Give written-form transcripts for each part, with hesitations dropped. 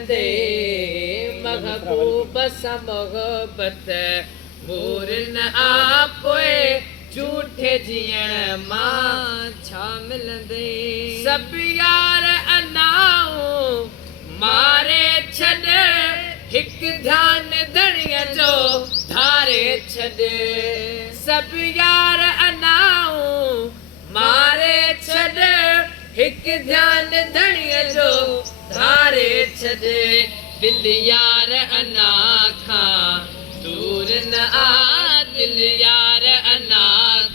मिलंदे महबूब सां मोहबत मूर न आपोए झूठे जीअण मां छा मिलंदे सब यार अनाऊं मारे छॾ हिक ध्यान धणीअ जो धारे छॾ सब यार अनाऊं मारे छॾ हिक ध्यान धणीअ जो धारे छॾ दिल यार अना खां दूर न आ दिल यार अना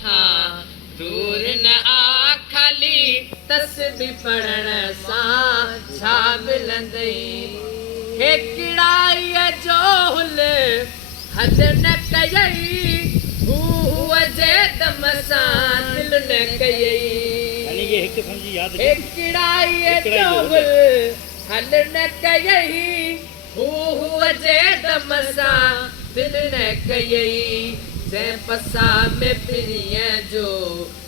खां दूर न आ खाली तस्बीह पढ़ण सां छा मिलंदई हिकिड़ाईअ जो हुल हद न कयई हूअ जे दम सां दिल न कयई हिकिड़ाईअ जो हुल हद न कयई हूअ जे दम सां दिल न कयई जंहिं पसा में पिरीअ जो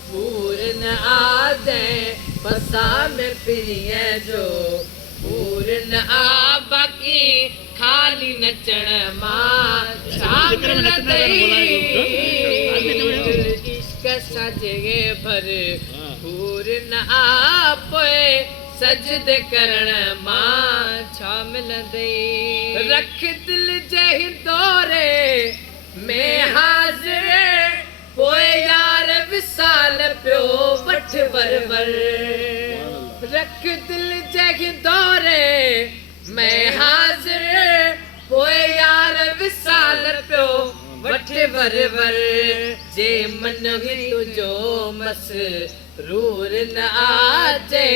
पूर न आ जंहिं पसा में पिरीअ जो पूर न आ बाक़ी खाली नचण मां छा मिलंदई इश्क सां जॻहि भर पूर न आ पोइ सजदे करण मां छा मिलंदई रख दिल जे दौरे में हाज़िर पोइ यार विसाल पियो वठ वर रख दिल जे दौरे में हाज़िर पोइ यार विसाल पियो वठ वर जे मन ही तुंहिंजो मसरूर न आ जे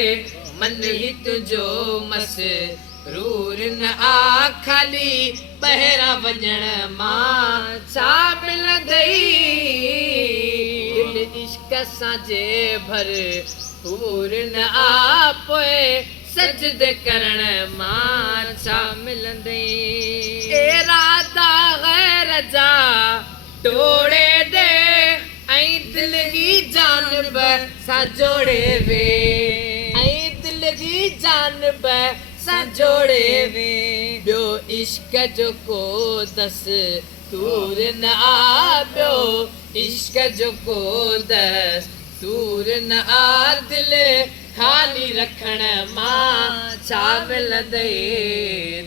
मन ही तुंहिंजो मसरूर न आ खाली ॿाहिरां वञण मां छा मिलंदई दिल इश्क सां जे भर पूर न आ पोइ सजदे करण मां छा मिलंदई इरादा गैर जा टोड़े दे ऐं दिल जी जानब सां जोड़े वे ऐं दिल जी जानब सां जोड़े वे ॿियो इश्क जो को दस्तूर न आ ॿियो इश्क जो को दस्तूर न आ दिल खाली रखण मां छा मिलंदई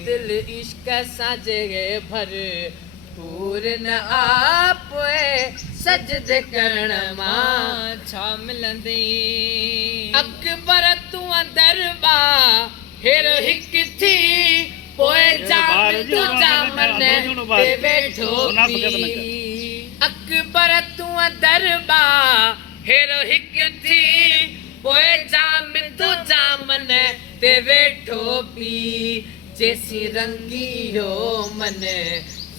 दिल इश्क सां जॻहि भर पूर न आ पोइ सजदे करण मां छा मिलंदई अकबर तूं दरबा हेर हिक थी पोइ जाम तुंहिंजा मन ते वेठो पी अकबर तूं दरबा हेर हिक थी पोइ जाम तुंहिंजा मन ते वेठो पी जेसी रंगी हो मन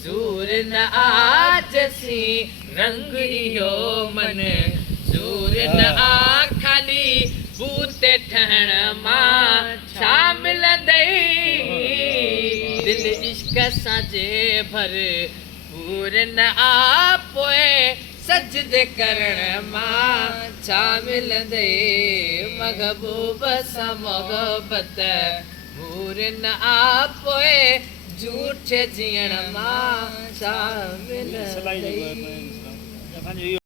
ज़ूर न आ जेसी रंगी हो मन ज़ूर न आ खाली बूते ठहण मां छा मिलंदई दिल इश्क सां जे भर पूर न आ पोइ सजदे करण मां छा मिलंदई महबूब सां मोहबत पूर न आ पोइ झूठे जीअण मां छा मिलंदई